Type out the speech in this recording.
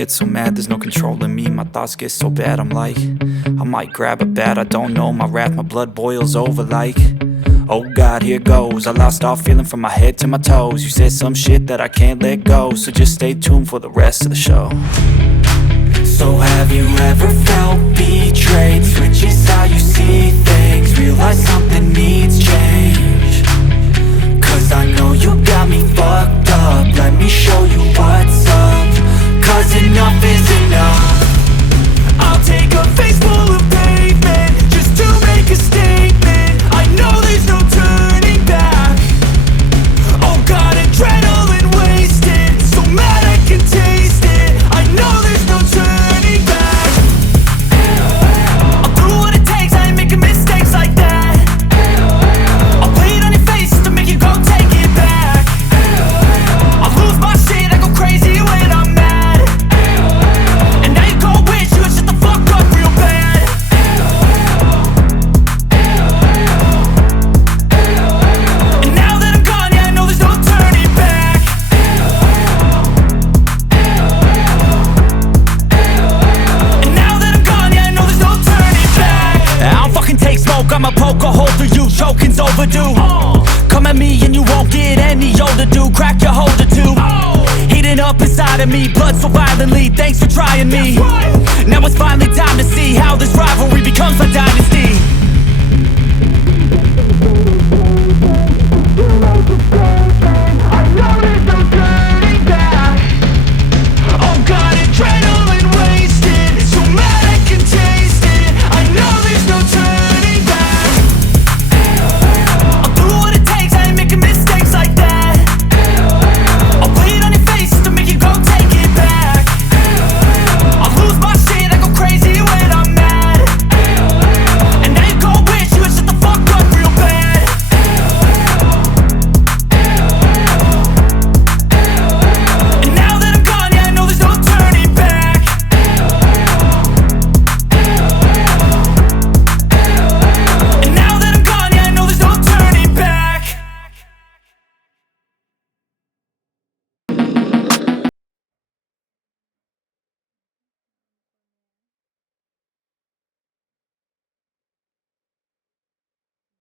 get so mad, there's no controlling me. My thoughts get so bad, I'm like, I might grab a bat, I don't know. My wrath, my blood boils over like, oh God, here goes. I lost all feeling from my head to my toes. You said some shit that I can't let go, so just stay tuned for the rest of the show. So have you ever felt betrayed? Switches how you see things, realize something needs change. Cause I know you got me fucked up, let me show you what's up. Cause enough is enough. I'll take a face full of pavement just to make a statement. I know there's no turning back. Oh God, adrenaline wasted, so mad I can taste it. I know there's no turning back. I'll do what it takes, I ain't making mistakes like that. I'll play it on your face just to make you go take it back. I'll lose my shit, I go crazy when I'm mad. And now you go wish you would shut the fuck up real bad. And now that I'm gone, yeah, I know there's no turning back. And now that I'm gone, yeah, I know there's no turning back. I don't fucking take smoke, I'ma poke a hole through you, choking's overdue. Come at me and you won't get any older, dude. Crack your holder too. Heating up inside of me, blood so violently. Thanks for trying me. Now it's finally time to see how this rivalry becomes a dynasty.